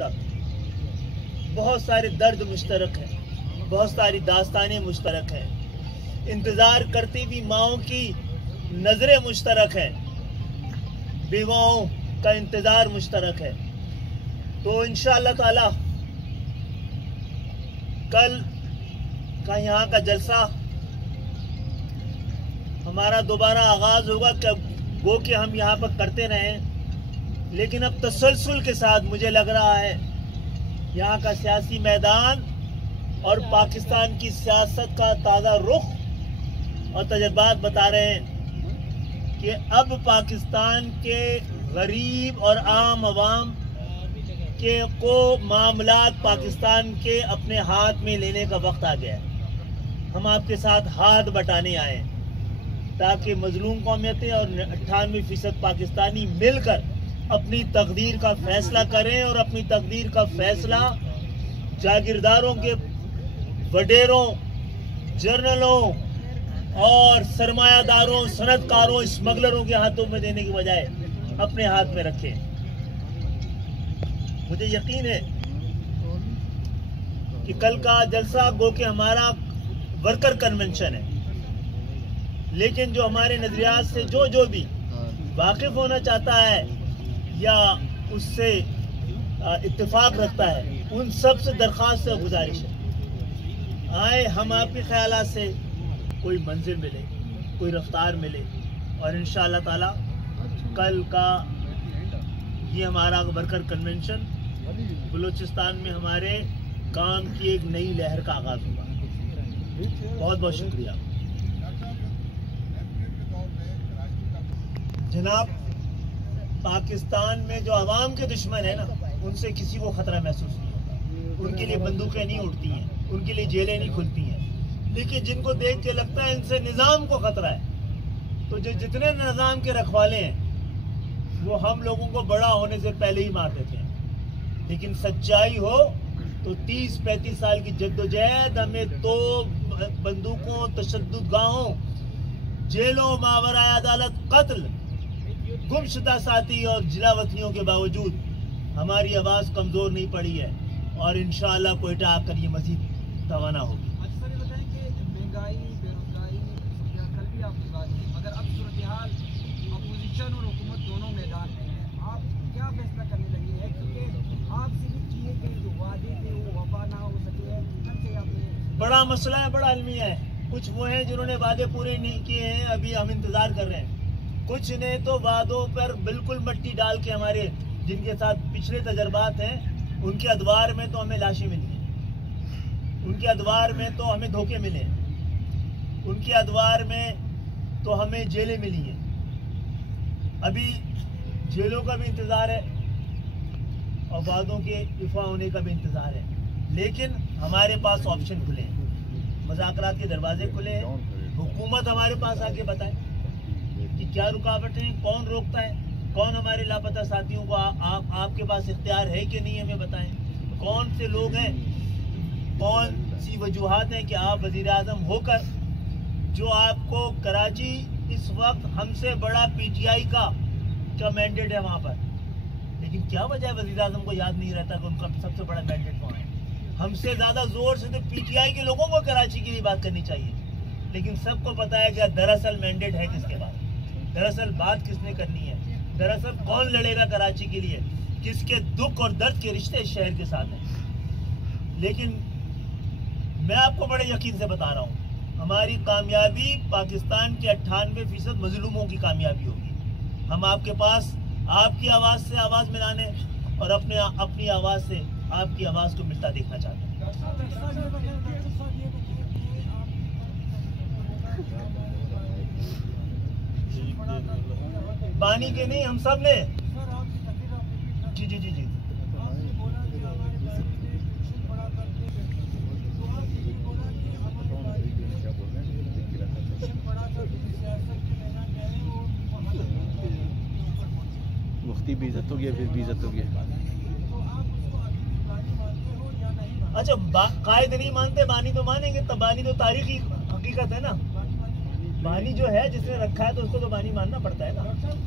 तक बहुत सारे दर्द मुश्तरक हैं, बहुत सारी दास्तानें मुश्तरक हैं, इंतज़ार करती हुई माओं की नज़रें मुश्तरक हैं, बेवाओं का इंतज़ार मुश्तरक है। तो इंशाअल्लाह ताला कल का यहाँ का जलसा हमारा दोबारा आगाज होगा, वो कि हम यहाँ पर करते रहें, लेकिन अब तसलसल के साथ मुझे लग रहा है यहाँ का सियासी मैदान और पाकिस्तान की सियासत का ताज़ा रुख और तजर्बात बता रहे हैं कि अब पाकिस्तान के गरीब और आम आवाम के को मामलात पाकिस्तान के अपने हाथ में लेने का वक्त आ गया है। हम आपके साथ हाथ बटाने आए ताकि मजलूम कौमियतें और 98% पाकिस्तानी मिलकर अपनी तकदीर का फैसला करें और अपनी तकदीर का फैसला जागीरदारों के, वडेरों, जर्नलों और सरमायादारों, सनतकारों, स्मगलरों के हाथों में देने की बजाय अपने हाथ में रखें। मुझे यकीन है कि कल का जलसा गो कि हमारा वर्कर कन्वेंशन है, लेकिन जो हमारे नजरियात से जो भी वाकिफ होना चाहता है या उससे इत्तेफाक रखता है, उन सब से दरख्वास्त और गुजारिश है, आए हम आपके ख्यालात से कोई मंजिल मिले, कोई रफ्तार मिले, और इंशाअल्लाह ताला कल का ये हमारा वर्कर कन्वेंशन बलूचिस्तान में हमारे काम की एक नई लहर का आगाज होगा। बहुत बहुत शुक्रिया जनाब। पाकिस्तान में जो अवाम के दुश्मन है ना, उनसे किसी को खतरा महसूस नहीं होता, उनके लिए बंदूकें नहीं उड़ती हैं, उनके लिए जेलें नहीं खुलती हैं, लेकिन जिनको देख के लगता है इनसे निज़ाम को खतरा है, तो जो जितने निज़ाम के रखवाले हैं वो हम लोगों को बड़ा होने से पहले ही मार देते हैं। लेकिन सच्चाई हो तो 30-35 साल की जद्दोजहद हमें तो बंदूकों, तशद्दुदगाहों, जेलों, मावरा अदालत, कत्ल, गुमशुदा साथी और जिलावतनियों के बावजूद हमारी आवाज़ कमज़ोर नहीं पड़ी है, और इंशाअल्लाह कोयटा आकर ये मज़ीद तवाना होगी। अच्छा सर, ये बताएं कि महंगाई, बेरोजगारी, कल भी आपकी बात की, मगर अब सूरत हाल अपोजिशन और हुकूमत दोनों मैदान में है, आप क्या फैसला करने लगे हैं? क्योंकि आपसे भी किए गए जो वादे थे वो वफा ना हो सके हैं, कल से आपने बड़ा मसला है, बड़ा अलमिया है। कुछ वो हैं जिन्होंने वादे पूरे नहीं किए हैं, अभी हम इंतज़ार कर रहे हैं। कुछ ने तो वादों पर बिल्कुल मिट्टी डाल के, हमारे जिनके साथ पिछले तजर्बात हैं, उनके अदवार में तो हमें लाशें मिली हैं, उनके अदवार में तो हमें धोखे मिले हैं, उनके अदवार में तो हमें जेलें मिली हैं। अभी जेलों का भी इंतज़ार है और वादों के इफ़ा होने का भी इंतज़ार है, लेकिन हमारे पास ऑप्शन खुले हैं, मुज़ाकरात के दरवाजे खुले हैं। हुकूमत हमारे पास आके बताए कि क्या रुकावटें हैं, कौन रोकता है, कौन हमारे लापता साथियों को आपके पास इख्तियार है कि नहीं, हमें बताएं। कौन से लोग हैं, कौन सी वजूहात हैं कि आप वज़ीर आज़म होकर जो आपको कराची इस वक्त हमसे बड़ा PTI का मैंडेट है वहाँ पर, लेकिन क्या वजह है वज़ीर आज़म को याद नहीं रहता कि उनका सबसे बड़ा मैंडेट कौन है? हमसे ज़्यादा ज़ोर से तो PTI के लोगों को कराची के लिए बात करनी चाहिए, लेकिन सबको पता है कि दरअसल मैंडेट है किसके पास, दरअसल बात किसने करनी है, दरअसल कौन लड़ेगा कराची के लिए, किसके दुख और दर्द के रिश्ते इस शहर के साथ हैं। लेकिन मैं आपको बड़े यकीन से बता रहा हूँ, हमारी कामयाबी पाकिस्तान के 98% मजलूमों की कामयाबी होगी। हम आपके पास आपकी आवाज़ से आवाज़ मिलाने और अपनी आवाज़ से आपकी आवाज़ को मिलता देखना चाहते हैं। बानी के नहीं, हम सब ने। जी जी जी जी मुफ्ती भी इज्जत हो गया, फिर भी इज्जत हो गया। अच्छा, कायद नहीं मानते, बानी तो मानेंगे, तब बानी तो तारीखी हकीकत है ना। बानी जो है जिसने रखा है तो उसको तो बानी मानना पड़ता है ना।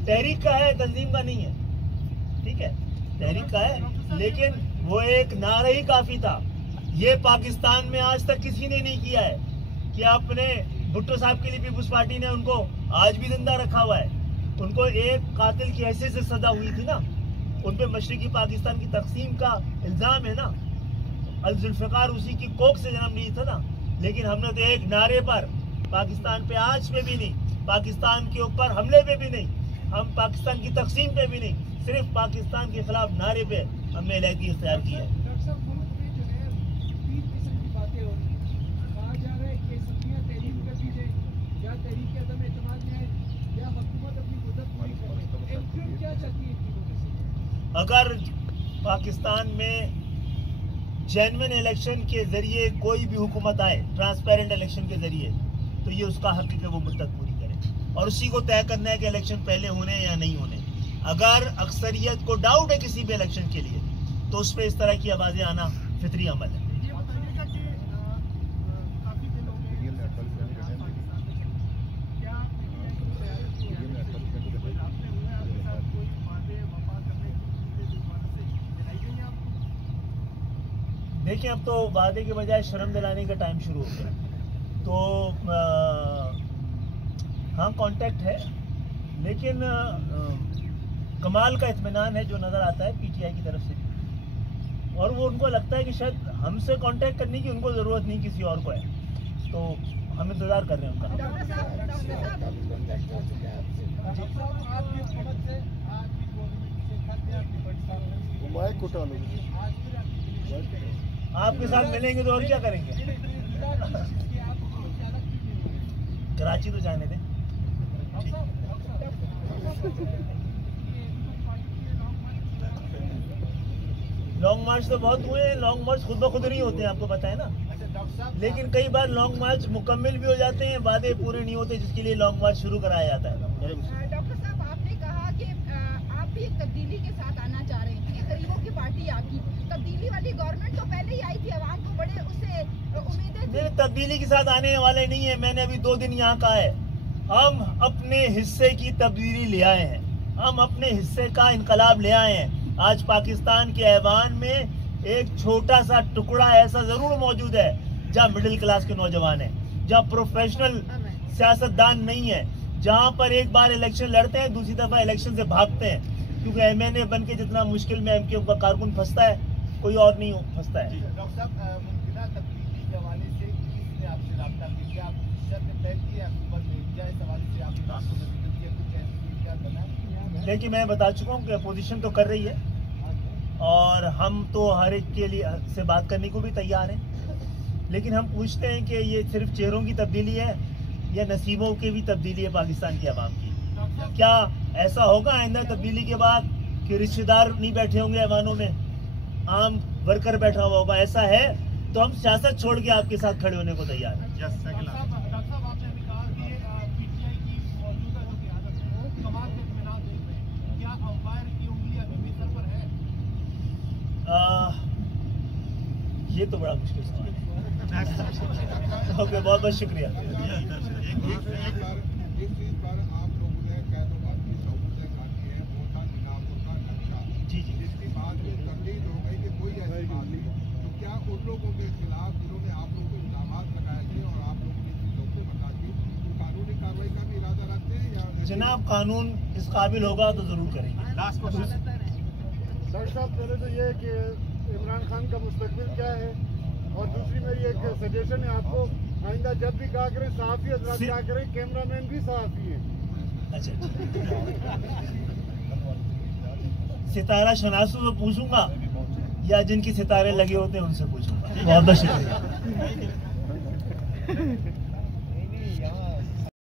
तहरीक का है, तंजीम का नहीं है, ठीक है, तहरीक का है, लेकिन वो एक नारा ही काफी था। ये पाकिस्तान में आज तक किसी ने नहीं किया है कि अपने भुट्टो साहब के लिए पीपुल्स पार्टी ने उनको आज भी जिंदा रखा हुआ है। उनको एक कातिल की हैसियत से सजा हुई थी ना, उन पे मशरिकी पाकिस्तान की तकसीम का इल्जाम है ना। अल जुल्फ़िकार उसी की कोख से जन्म ली था ना। लेकिन हमने तो एक नारे पर, पाकिस्तान पे आज पे भी नहीं, पाकिस्तान के ऊपर हमले पे भी नहीं, हम पाकिस्तान की तकसीम पे भी नहीं, सिर्फ पाकिस्तान के खिलाफ नारे पे हमने इलाही इख्तियार की है। अगर पाकिस्तान में जेन्युइन इलेक्शन के जरिए कोई भी हुकूमत आए, ट्रांसपेरेंट इलेक्शन के जरिए, तो ये उसका हक है कि वो मुद्दत पूरी करे और उसी को तय करना है कि इलेक्शन पहले होने या नहीं होने। अगर अक्सरियत को डाउट है किसी भी इलेक्शन के लिए तो उस पर इस तरह की आवाज़ें आना फितरी अमल है। देखिए, अब तो वादे के बजाय शर्म दिलाने का टाइम शुरू हो गया। तो हाँ, कांटेक्ट है, लेकिन कमाल का इत्मीनान है जो नज़र आता है पीटीआई की तरफ से, और वो उनको लगता है कि शायद हमसे कांटेक्ट करने की उनको ज़रूरत नहीं, किसी और को है। तो हम इंतज़ार कर रहे हैं उनका। आपके साथ मिलेंगे तो और क्या करेंगे? कराची तो जाने दें। लॉन्ग मार्च तो बहुत हुए हैं। लॉन्ग मार्च खुद ब खुद नहीं होते हैं, आपको पता है ना। लेकिन कई बार लॉन्ग मार्च मुकम्मल भी हो जाते हैं, वादे पूरे नहीं होते, जिसके लिए लॉन्ग मार्च शुरू कराया जाता है। डॉक्टर साहब, आपने कहा कि आप भी एक तब्दीली के साथ आना चाह रहे हैं। ये गरीबों की पार्टी आपकी, तब्दीली वाली गवर्नमेंट तो पहले ही आई थी, आवाम को बड़े उससे उम्मीदें थी। नहीं, तब्दीली के साथ आने वाले नहीं है। मैंने अभी 2 दिन यहाँ कहा है, हम अपने हिस्से की तब्दीली ले आए हैं, हम अपने हिस्से का इनकलाब ले आए हैं। आज पाकिस्तान के ऐवान में एक छोटा सा टुकड़ा ऐसा जरूर मौजूद है जहाँ मिडिल क्लास के नौजवान हैं, जहाँ प्रोफेशनल सियासतदान नहीं है, जहाँ पर एक बार इलेक्शन लड़ते हैं, दूसरी दफा इलेक्शन से भागते हैं, क्योंकि एमएनए बन के जितना मुश्किल में एमके का कारकुन फंसता है, कोई और नहीं फंसता है। डॉक्टर साहब, मुमकिना तब्दीली के हवाले से किसने आपसे रब्ता किया? आप शर्त तय की है अक्टूबर में, क्या इस हवाले से आपने बात को नजर किया, कुछ ऐसी क्या करना है? देखिए, मैं बता चुका हूँ कि अपोजिशन तो कर रही है और हम तो हर एक के लिए से बात करने को भी तैयार हैं, लेकिन हम पूछते हैं कि ये सिर्फ चेहरों की तब्दीली है या नसीबों की भी तब्दीली है पाकिस्तान की आवाम की? क्या ऐसा होगा आइंदा तब्दीली के बाद कि रिश्तेदार नहीं बैठे होंगे ऐवानों में, आम वर्कर बैठा हुआ होगा? ऐसा है तो हम सियासत छोड़ के आपके साथ खड़े होने को तैयार हैं। ये तो बड़ा मुश्किल सवाल है। ओके, बहुत बहुत शुक्रिया। इस चीज पर आप लोगों ने जी जी, जिसकी बात में तब्दील हो गई कि कोई ऐसी बात नहीं, तो क्या उन लोगों के खिलाफ जिन्होंने आप लोगों को इल्जाम लगाए थे और आप लोगों ने चीजों पे बता दी, कानूनी कार्रवाई का भी इरादा रखते हैं या? जनाब, कानून इस काबिल होगा तो जरूर करेंगे। डॉक्टर साहब, पहले तो ये है कि इमरान खान का मुस्तकबिल क्या है, और दूसरी मेरी एक सजेशन है आपको, आइंदा जब भी कहा करें सहाफ़ी हज़रात क्या करें, कैमरामैन भी सहाफ़ी हैं। अच्छा, सितारा शनासों से पूछूंगा या जिनकी सितारे लगे होते हैं उनसे पूछूंगा। बहुत बहुत शुक्रिया।